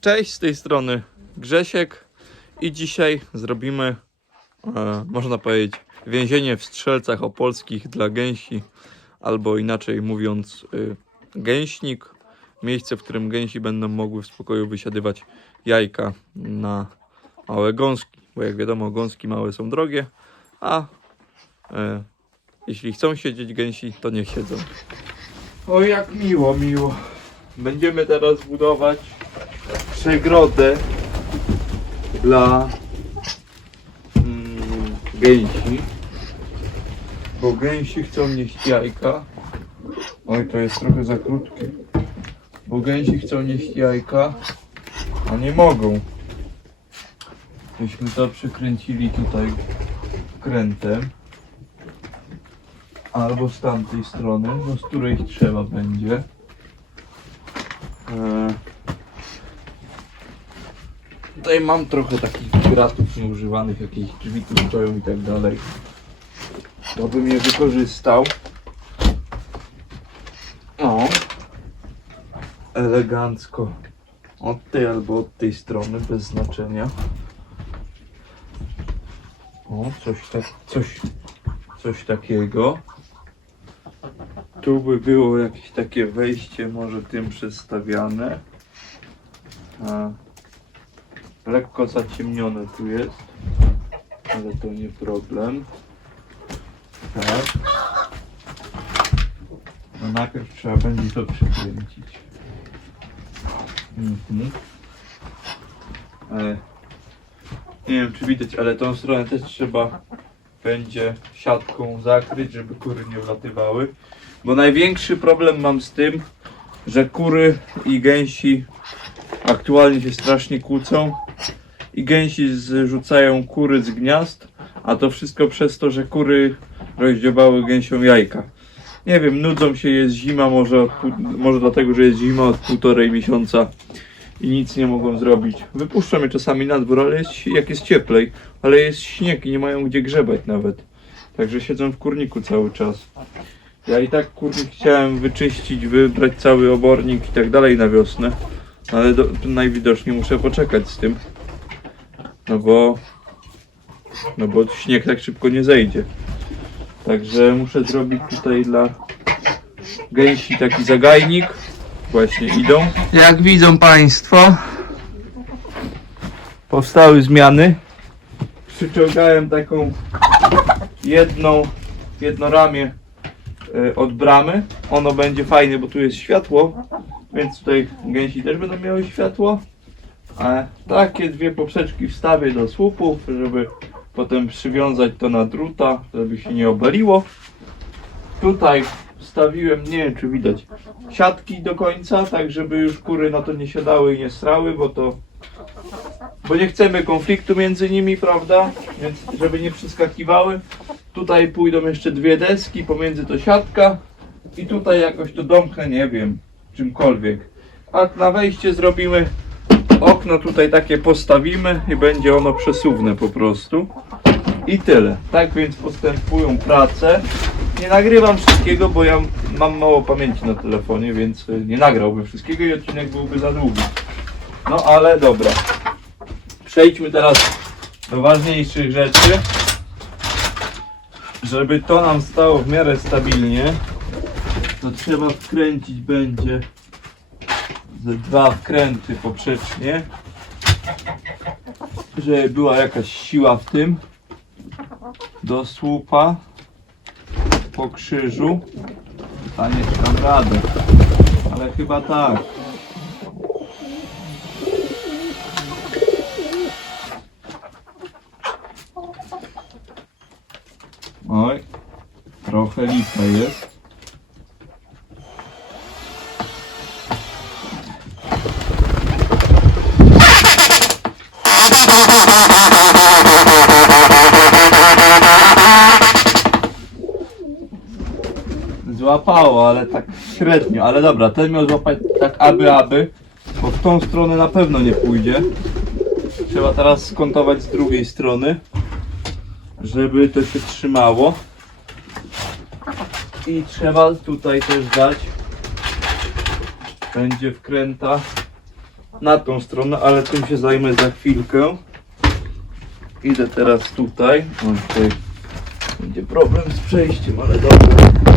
Cześć, z tej strony Grzesiek i dzisiaj zrobimy, e, można powiedzieć, więzienie w strzelcach opolskich dla gęsi, albo inaczej mówiąc, y, gęśnik. Miejsce, w którym gęsi będą mogły w spokoju wysiadywać jajka na małe gąski, bo jak wiadomo gąski małe są drogie, a e, jeśli chcą siedzieć gęsi, to niech siedzą. O jak miło, miło. Będziemy teraz budować przegrodę dla mm, gęsi. Bo gęsi chcą nieść jajka. Oj, to jest trochę za krótkie. Bo gęsi chcą nieść jajka, a nie mogą. Myśmy to przykręcili tutaj krętem. Albo z tamtej strony, no z której trzeba będzie. Eee, Tutaj mam trochę takich gratów nieużywanych, jakieś drzwi tu i tak dalej. To bym je wykorzystał. O. Elegancko. Od tej albo od tej strony, bez znaczenia. O, coś tak, coś, coś takiego. Tu by było jakieś takie wejście, może tym przestawiane. A, lekko zaciemnione tu jest, ale to nie problem. Tak. No najpierw trzeba będzie to przykręcić. Mhm. E, nie wiem czy widać, ale tą stronę też trzeba będzie siatką zakryć, żeby kury nie wlatywały. Bo największy problem mam z tym, że kury i gęsi aktualnie się strasznie kłócą i gęsi zrzucają kury z gniazd, a to wszystko przez to, że kury rozdziobały gęsią jajka. Nie wiem, nudzą się, jest zima, może, może dlatego, że jest zima od półtorej miesiąca i nic nie mogą zrobić. Wypuszczam je czasami na dwór, ale jest, jak jest cieplej, ale jest śnieg i nie mają gdzie grzebać nawet. Także siedzą w kurniku cały czas. Ja i tak kurnik chciałem wyczyścić, wybrać cały obornik i tak dalej na wiosnę, ale do, najwidoczniej muszę poczekać z tym. No bo, no bo śnieg tak szybko nie zejdzie. Także muszę zrobić tutaj dla gęsi taki zagajnik. Właśnie idą. Jak widzą Państwo, powstały zmiany. Przyciągałem taką jedną, jedno ramię e, od bramy. Ono będzie fajne, bo tu jest światło, więc tutaj gęsi też będą miały światło. A takie dwie poprzeczki wstawię do słupów, żeby potem przywiązać to na druta, żeby się nie obaliło. Tutaj wstawiłem, nie wiem czy widać, siatki do końca, tak żeby już kury na to nie siadały i nie srały, bo to bo nie chcemy konfliktu między nimi, prawda? Więc żeby nie przeskakiwały. Tutaj pójdą jeszcze dwie deski, pomiędzy to siatka i tutaj jakoś to domknę, nie wiem, czymkolwiek. A na wejście zrobimy okno tutaj takie postawimy i będzie ono przesuwne po prostu. I tyle. Tak więc postępują prace. Nie nagrywam wszystkiego, bo ja mam mało pamięci na telefonie, więc y, nie nagrałbym wszystkiego i odcinek byłby za długi. No ale dobra. Przejdźmy teraz do ważniejszych rzeczy. Żeby to nam stało w miarę stabilnie, to trzeba wkręcić będzie dwa wkręty poprzecznie, żeby była jakaś siła w tym do słupa po krzyżu a nie dam radę ale chyba tak. Oj trochę lipa jest Złapało, ale tak średnio. Ale dobra, ten miał złapać tak aby, aby. Bo w tą stronę na pewno nie pójdzie. Trzeba teraz skontować z drugiej strony. Żeby to się trzymało. I trzeba tutaj też dać. Będzie wkręta na tą stronę, ale tym się zajmę za chwilkę. Idę teraz tutaj. Tutaj będzie problem z przejściem, ale dobra.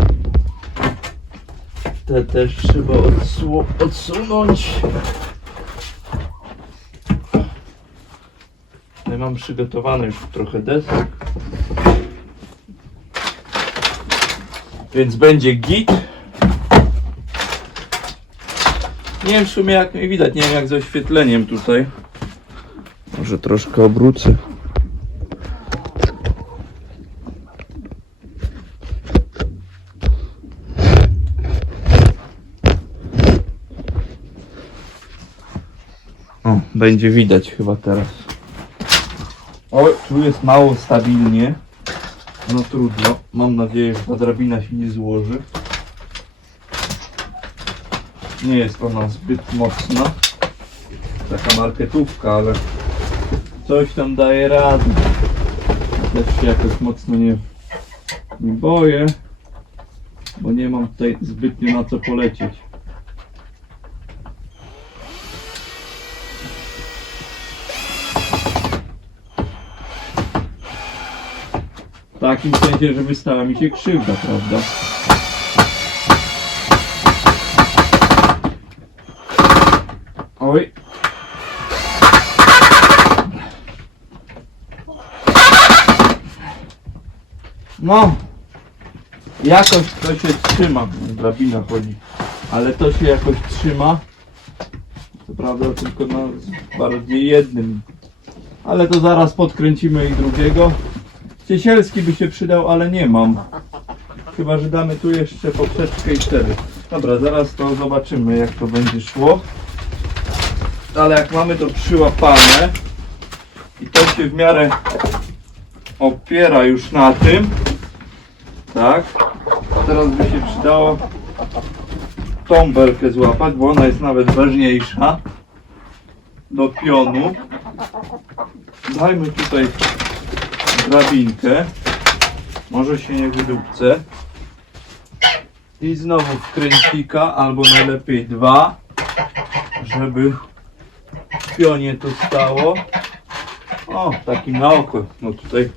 Te też trzeba odsu odsunąć. Mam przygotowane już trochę desek. Więc będzie git. Nie wiem w sumie jak mnie widać, nie wiem jak z oświetleniem tutaj. Może troszkę obrócę. Będzie widać chyba teraz. O, tu jest mało stabilnie. No trudno. Mam nadzieję, że ta drabina się nie złoży. Nie jest ona zbyt mocna. Taka marketówka, ale coś tam daje radę. Też się jakoś mocno nie, nie boję, bo nie mam tutaj zbytnio na co polecieć. Takim sensie, że wystała mi się krzywda, prawda? Oj. No. Jakoś to się trzyma. Drabina chodzi. Ale to się jakoś trzyma. Co prawda tylko na bardziej jednym. Ale to zaraz podkręcimy i drugiego. Ciesielski by się przydał, ale nie mam. Chyba, że damy tu jeszcze poprzeczkę i cztery. Dobra, zaraz to zobaczymy jak to będzie szło. Ale jak mamy to przyłapane i to się w miarę opiera już na tym, tak, teraz by się przydało tą belkę złapać, bo ona jest nawet ważniejsza do pionu. Dajmy tutaj drabinkę. Może się nie wydupcę. I znowu wkręcika, albo najlepiej dwa, żeby w pionie to stało. O, takim na oko. No tutaj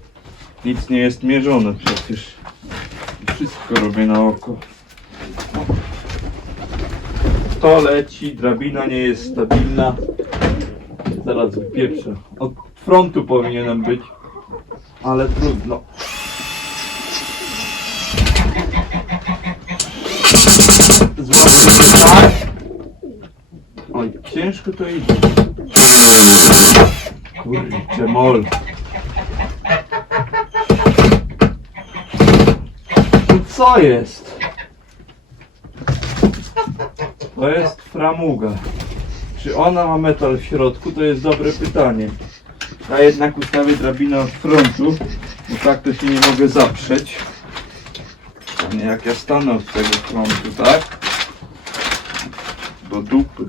nic nie jest mierzone przecież. Wszystko robię na oko. To leci, drabina nie jest stabilna. Zaraz wypieprzę. Od frontu powinienem być, ale trudno. Złapię tak. Oj, ciężko to idzie. Kurczę, mol. No co jest? To jest framuga. Czy ona ma metal w środku? To jest dobre pytanie. Ja jednak ustawię drabinę od frontu, bo tak to się nie mogę zaprzeć. Jak ja stanę od tego frontu, tak? Do dupy.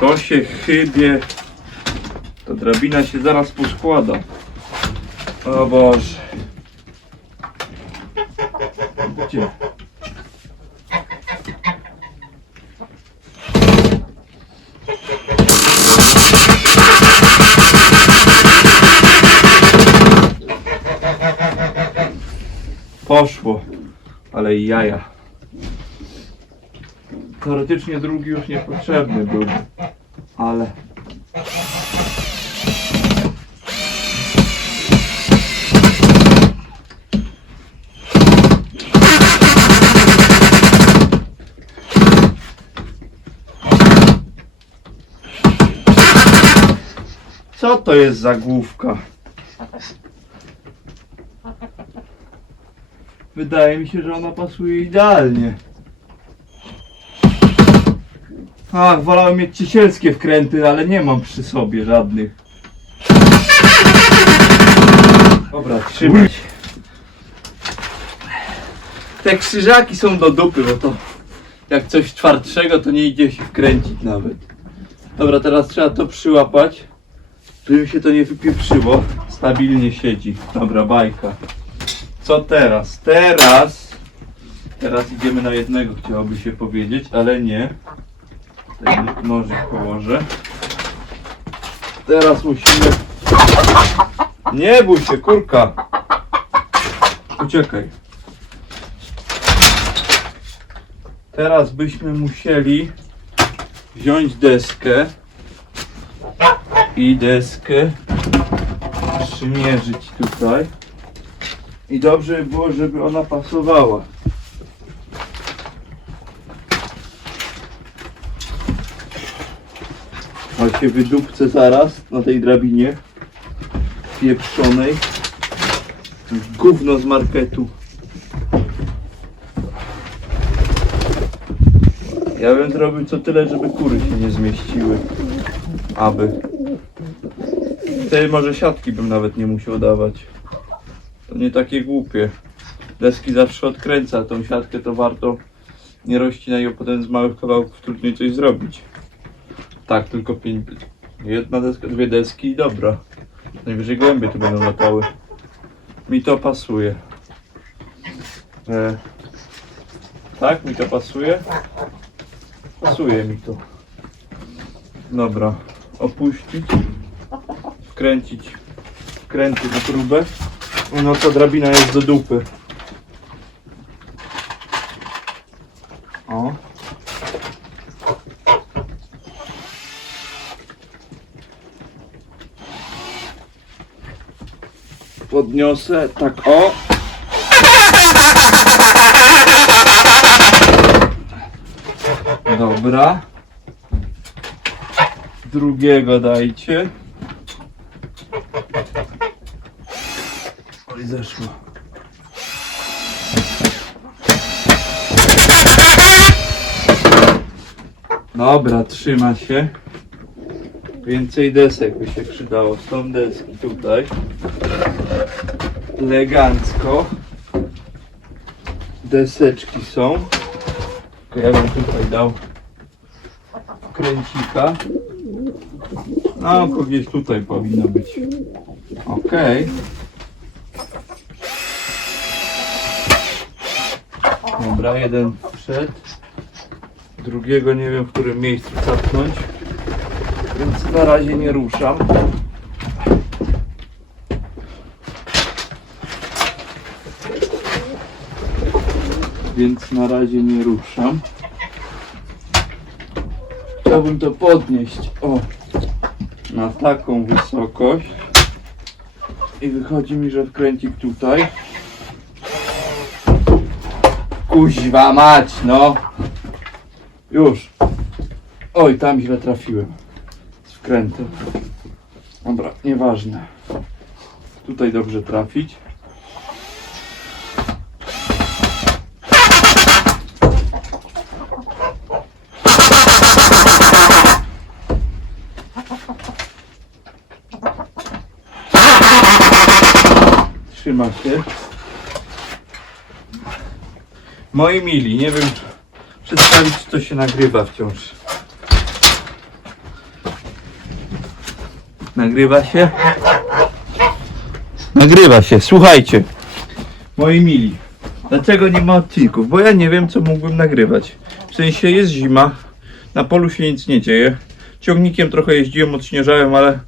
To się chybie. Ta drabina się zaraz poskłada. O Boże. Gdzie? Poszło. Ale jaja. Teoretycznie drugi już niepotrzebny był. Ale. Co to jest za główka? Wydaje mi się, że ona pasuje idealnie. Ach, wolałem mieć ciesielskie wkręty, ale nie mam przy sobie żadnych. Dobra, trzymać. Te krzyżaki są do dupy, bo to jak coś twardszego, to nie idzie się wkręcić nawet. Dobra, teraz trzeba to przyłapać, żeby się to nie wypieprzyło. Stabilnie siedzi. Dobra, bajka. Co teraz? Teraz... Teraz idziemy na jednego, chciałoby się powiedzieć, ale nie. Tutaj nożyk położę. Teraz musimy... Nie bój się, kurka! Uciekaj. Teraz byśmy musieli wziąć deskę i deskę przymierzyć tutaj. I dobrze by było, żeby ona pasowała. Ale się wydupcę zaraz na tej drabinie pieprzonej. Gówno z marketu. Ja bym zrobił co tyle, żeby kury się nie zmieściły. Aby. Wtedy może siatki bym nawet nie musiał dawać. To nie takie głupie. Deski zawsze odkręca, tą siatkę to warto nie rozcinać, bo potem z małych kawałków trudniej coś zrobić. Tak, tylko pięć. Jedna deska, dwie deski i dobra. Najwyżej głębie tu będą latały. Mi to pasuje. E, tak, mi to pasuje. Pasuje mi to. Dobra, opuścić, wkręcić wkręty na próbę. No to drabina jest do dupy. O. Podniosę, tak o. Dobra. Drugiego dajcie. Oj, zeszło. Dobra, trzyma się. Więcej desek by się przydało. Są deski tutaj. Elegancko. Deseczki są. Ja bym tutaj dał kręcika. No, gdzieś tutaj powinno być. Okej. Dobra, jeden wszedł. Drugiego nie wiem w którym miejscu capnąć. Więc na razie nie ruszam. Więc na razie nie ruszam. Chciałbym to podnieść o na taką wysokość. I wychodzi mi, że wkręcik tutaj. Kuźwa mać, no. Już. Oj, tam źle trafiłem. Z wkrętem. Dobra, nieważne. Tutaj dobrze trafić. Trzyma się. Moi mili, nie wiem przedstawić, to się nagrywa wciąż. Nagrywa się? Nagrywa się, słuchajcie. Moi mili, dlaczego nie ma odcinków? Bo ja nie wiem, co mógłbym nagrywać. W sensie jest zima, na polu się nic nie dzieje. Ciągnikiem trochę jeździłem, odśnieżałem, ale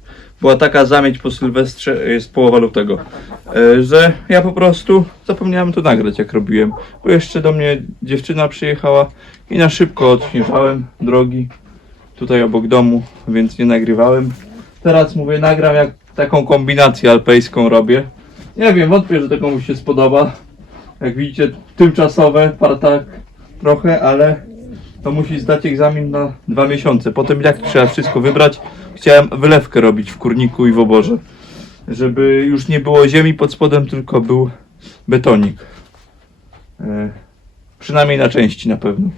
była taka zamieć po Sylwestrze, jest połowa lutego, e, że ja po prostu zapomniałem to nagrać, jak robiłem. Bo jeszcze do mnie dziewczyna przyjechała i na szybko odśnieżałem drogi tutaj obok domu, więc nie nagrywałem. Teraz mówię, nagram jak taką kombinację alpejską robię. Nie wiem, wątpię, że to komuś się spodoba. Jak widzicie, tymczasowe, partak trochę, ale to musi zdać egzamin na dwa miesiące. Potem jak trzeba wszystko wybrać, chciałem wylewkę robić w kurniku i w oborze. Żeby już nie było ziemi pod spodem, tylko był betonik. E, przynajmniej na części na pewno.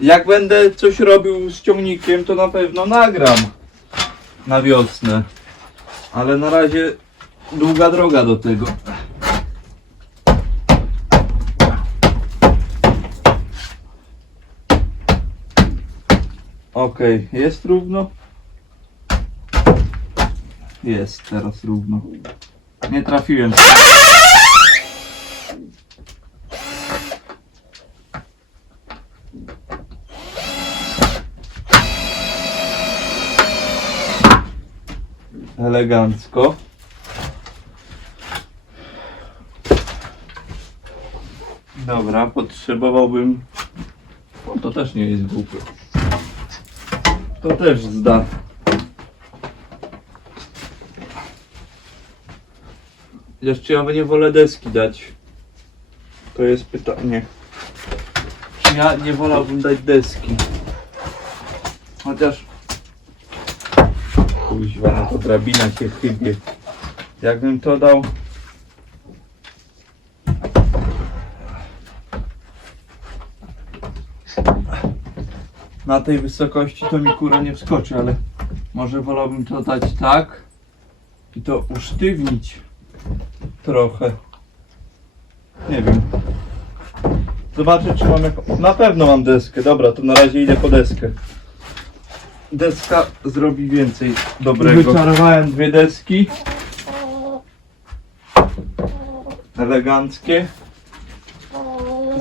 Jak będę coś robił z ciągnikiem, to na pewno nagram na wiosnę. Ale na razie długa droga do tego. Okej, okay. jest równo? Jest teraz równo. Nie trafiłem. Elegancko. Dobra, potrzebowałbym... O, to też nie jest głupie. To też zda. Jeszcze ja nie wolę deski dać. To jest pytanie. Czy ja nie wolałbym dać deski? Chociaż... Kuźwa, no to drabina się chybie. Jakbym to dał... Na tej wysokości to mi kura nie wskoczy, ale może wolałbym to dać tak i to usztywnić trochę. Nie wiem. Zobaczę czy mam jak... Na pewno mam deskę. Dobra, to na razie idę po deskę. Deska zrobi więcej dobrego. Wyczarowałem dwie deski. Eleganckie.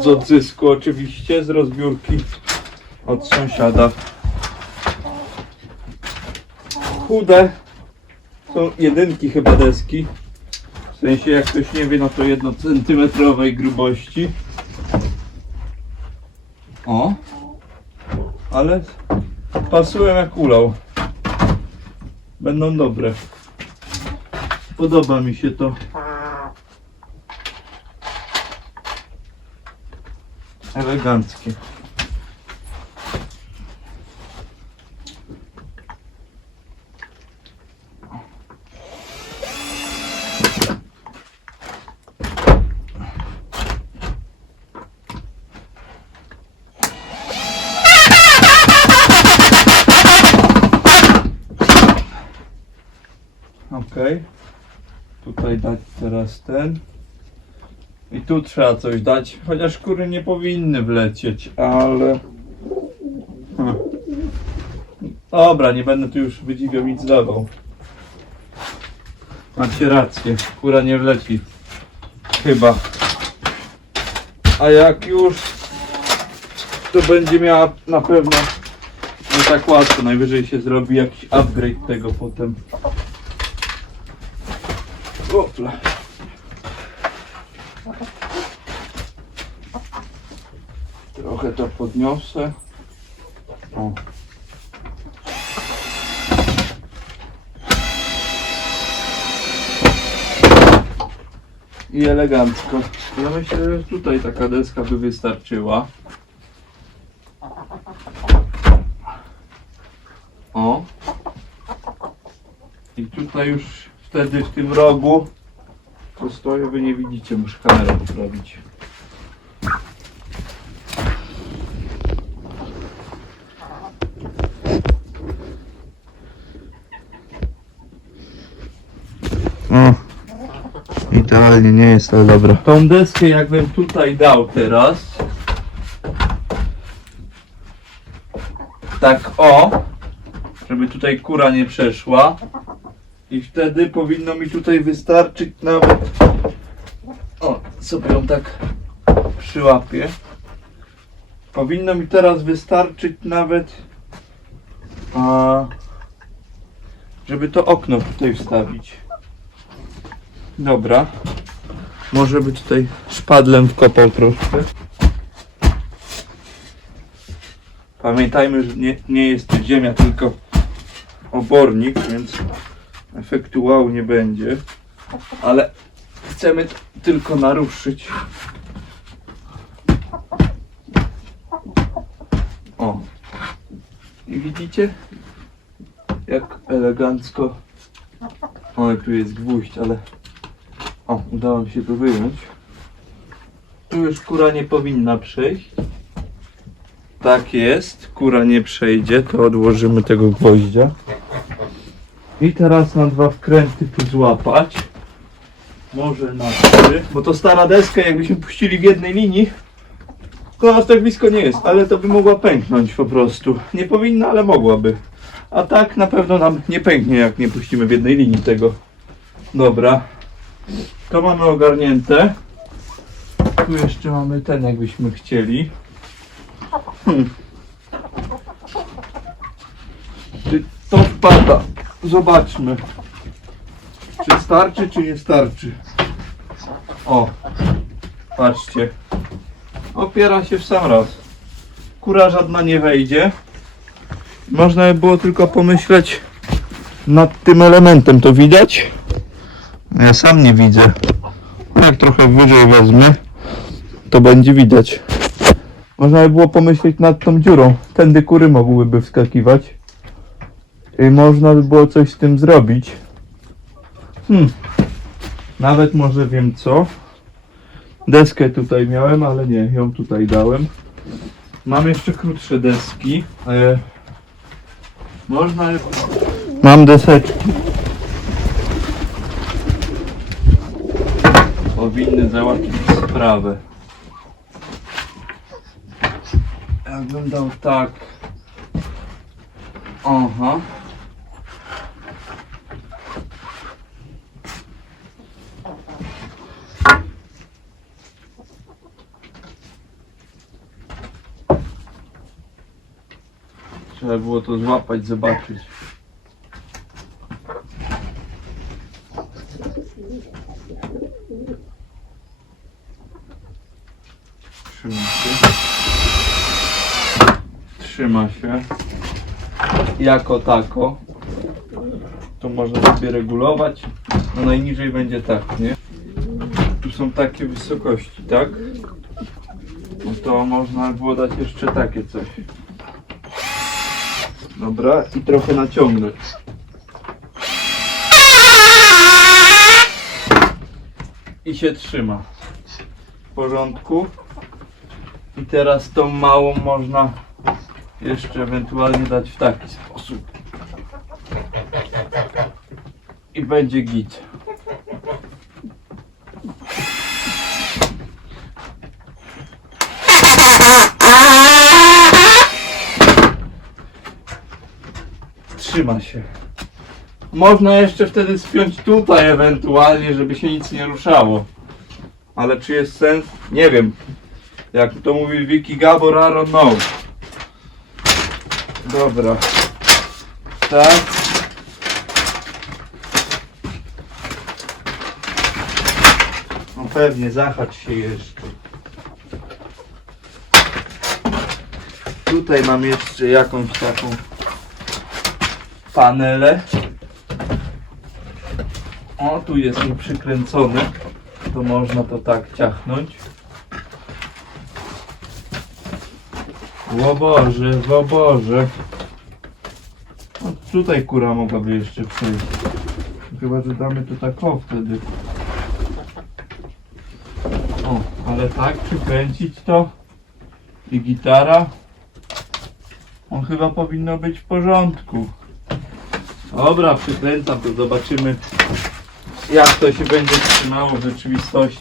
Z odzysku oczywiście, z rozbiórki od sąsiada. Chude. Są jedynki chyba deski. W sensie jak ktoś nie wie, no to jednocentymetrowej grubości. O. Ale pasują jak ulał. Będą dobre. Podoba mi się to. Eleganckie. Okej. Tutaj dać teraz ten. I tu trzeba coś dać, chociaż kury nie powinny wlecieć, ale... Hm. Dobra, nie będę tu już wydziwiał nic dawał. Macie rację, kura nie wleci. Chyba. A jak już, to będzie miała na pewno nie tak łatwo. Najwyżej się zrobi jakiś upgrade tego potem. Opla. Trochę to podniosę. O. I elegancko. Ja myślę, że tutaj taka deska by wystarczyła. O. I tutaj już wtedy w tym rogu to stoję, wy nie widzicie, muszę kamerę poprawić. O, idealnie nie jest, ale dobra. Tą deskę jakbym tutaj dał teraz. Tak o, żeby tutaj kura nie przeszła. I wtedy powinno mi tutaj wystarczyć nawet. O, sobie ją tak przyłapię. Powinno mi teraz wystarczyć nawet. A, żeby to okno tutaj wstawić. Dobra. Może by tutaj szpadlem wkopał troszkę. Pamiętajmy, że nie, nie jest to ziemia, tylko obornik, więc efektu wow nie będzie. Ale chcemy tylko naruszyć. O. I widzicie? Jak elegancko. Oj, tu jest gwóźdź, ale... O, udało mi się to wyjąć. Tu już kura nie powinna przejść. Tak jest, kura nie przejdzie, to odłożymy tego gwoździa. I teraz na dwa wkręty tu złapać. Może na trzy. Bo to stara deska, jakbyśmy puścili w jednej linii, to aż tak blisko nie jest, ale to by mogła pęknąć po prostu. Nie powinna, ale mogłaby. A tak na pewno nam nie pęknie, jak nie puścimy w jednej linii tego. Dobra. To mamy ogarnięte. Tu jeszcze mamy ten, jakbyśmy chcieli. Hmm. Czy to wpada? Zobaczmy. Starczy czy nie starczy? O, patrzcie. Opiera się w sam raz. Kura żadna nie wejdzie. Można by było tylko pomyśleć nad tym elementem. To widać? Ja sam nie widzę. Jak trochę wyżej wezmę, to będzie widać. Można by było pomyśleć nad tą dziurą. Tędy kury mogłyby wskakiwać. I można by było coś z tym zrobić. Hmm. Nawet może wiem co. Deskę tutaj miałem, ale nie, ją tutaj dałem. Mam jeszcze krótsze deski. E, można. Mam deseczki. Powinny załatwić sprawę. Jakbym dał tak. Aha. Trzeba było to złapać, zobaczyć. Trzyma się. Trzyma się. Jako tako. Tu można sobie regulować. No najniżej będzie tak, nie? Tu są takie wysokości, tak? No to można było dać jeszcze takie coś. Dobra, i trochę naciągnąć. I się trzyma. W porządku. I teraz tą małą można jeszcze ewentualnie dać w taki sposób. I będzie git. Trzyma się. Można jeszcze wtedy spiąć tutaj ewentualnie, żeby się nic nie ruszało. Ale czy jest sens? Nie wiem. Jak to mówi Wiki Gabor, I don't know. Dobra. Tak. No pewnie, zahacz się jeszcze. Tutaj mam jeszcze jakąś taką panelę. O, tu jest mi przykręcony. To można to tak ciachnąć. O Boże, o tutaj kura mogłaby jeszcze przejść. Chyba, że damy to tak o wtedy. O, ale tak przykręcić to i gitara. On chyba powinno być w porządku. Dobra, przykręcam to zobaczymy jak to się będzie trzymało w rzeczywistości.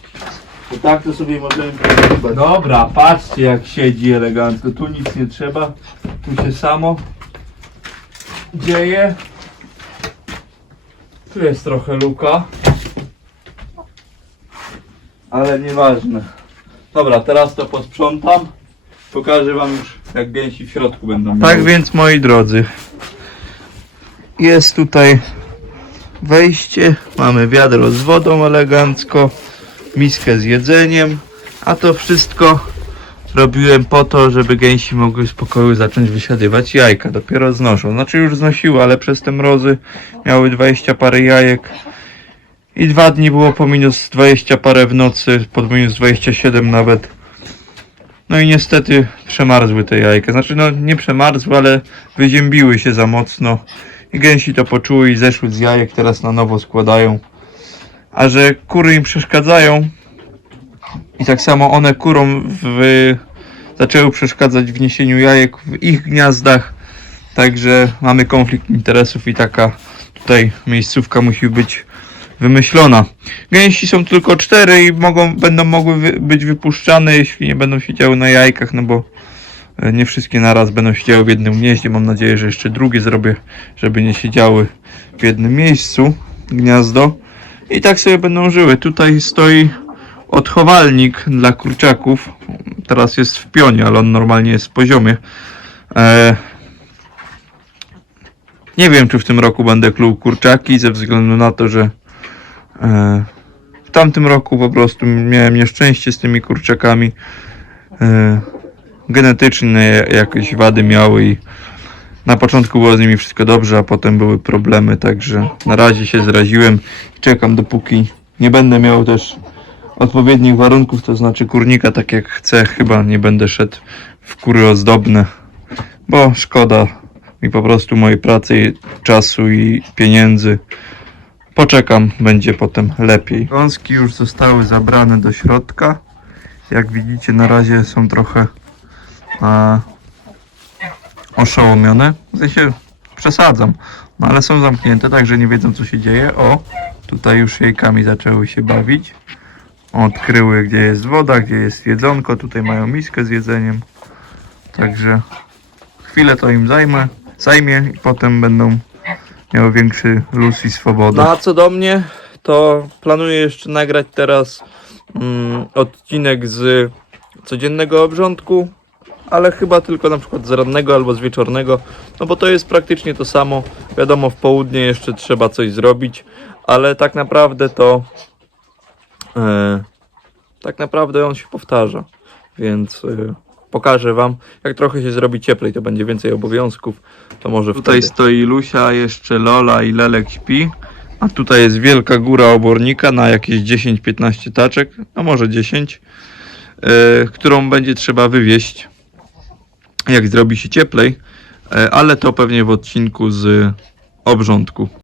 Bo tak to sobie możemy porozmawiać. Dobra, patrzcie jak siedzi elegancko. Tu nic nie trzeba. Tu się samo dzieje. Tu jest trochę luka. Ale nieważne. Dobra, teraz to posprzątam. Pokażę wam już jak gęsi w środku będą. Tak więc moi drodzy. Jest tutaj wejście. Mamy wiadro z wodą elegancko. Miskę z jedzeniem. A to wszystko robiłem po to, żeby gęsi mogły w spokoju zacząć wysiadywać jajka. Dopiero znoszą. Znaczy już znosiły, ale przez te mrozy miały 20 parę jajek. I dwa dni było po minus 20 parę w nocy, pod minus 27 nawet. No i niestety przemarzły te jajka. Znaczy no nie przemarzły, ale wyziębiły się za mocno. Gęsi to poczuły i zeszły z jajek, teraz na nowo składają. A że kury im przeszkadzają i tak samo one kurom w, zaczęły przeszkadzać w niesieniu jajek w ich gniazdach. Także mamy konflikt interesów i taka tutaj miejscówka musi być wymyślona. Gęsi są tylko cztery i mogą, będą mogły wy, być wypuszczane, jeśli nie będą siedziały na jajkach, no bo nie wszystkie naraz będą siedziały w jednym gnieździe. Mam nadzieję, że jeszcze drugie zrobię, żeby nie siedziały w jednym miejscu gniazdo. I tak sobie będą żyły. Tutaj stoi odchowalnik dla kurczaków. Teraz jest w pionie, ale on normalnie jest w poziomie. E, nie wiem, czy w tym roku będę kluł kurczaki, ze względu na to, że E, w tamtym roku po prostu miałem nieszczęście z tymi kurczakami. E, genetyczne jakieś wady miały i na początku było z nimi wszystko dobrze, a potem były problemy, także na razie się zraziłem. Czekam dopóki nie będę miał też odpowiednich warunków, to znaczy kurnika tak jak chcę, chyba nie będę szedł w kury ozdobne, bo szkoda mi po prostu mojej pracy, czasu i pieniędzy. Poczekam, będzie potem lepiej. Gąski już zostały zabrane do środka. Jak widzicie, na razie są trochę a, oszołomione. W sensie przesadzam, no ale są zamknięte, także nie wiedzą co się dzieje. O, tutaj już jajkami zaczęły się bawić. Odkryły, gdzie jest woda, gdzie jest jedzonko. Tutaj mają miskę z jedzeniem. Także chwilę to im zajmę, zajmie i potem będą miały większy luz i swobodę. No a co do mnie, to planuję jeszcze nagrać teraz mm, odcinek z codziennego obrządku, ale chyba tylko na przykład z rannego albo z wieczornego, no bo to jest praktycznie to samo. Wiadomo, w południe jeszcze trzeba coś zrobić, ale tak naprawdę to e, tak naprawdę on się powtarza, więc e, pokażę wam, jak trochę się zrobi cieplej, to będzie więcej obowiązków, to może Tutaj wtedy. stoi Lusia, jeszcze Lola i Lelek śpi, a tutaj jest wielka góra obornika na jakieś 10-15 taczek, no może 10, e, którą będzie trzeba wywieźć, jak zrobi się cieplej, e, ale to pewnie w odcinku z obrządku.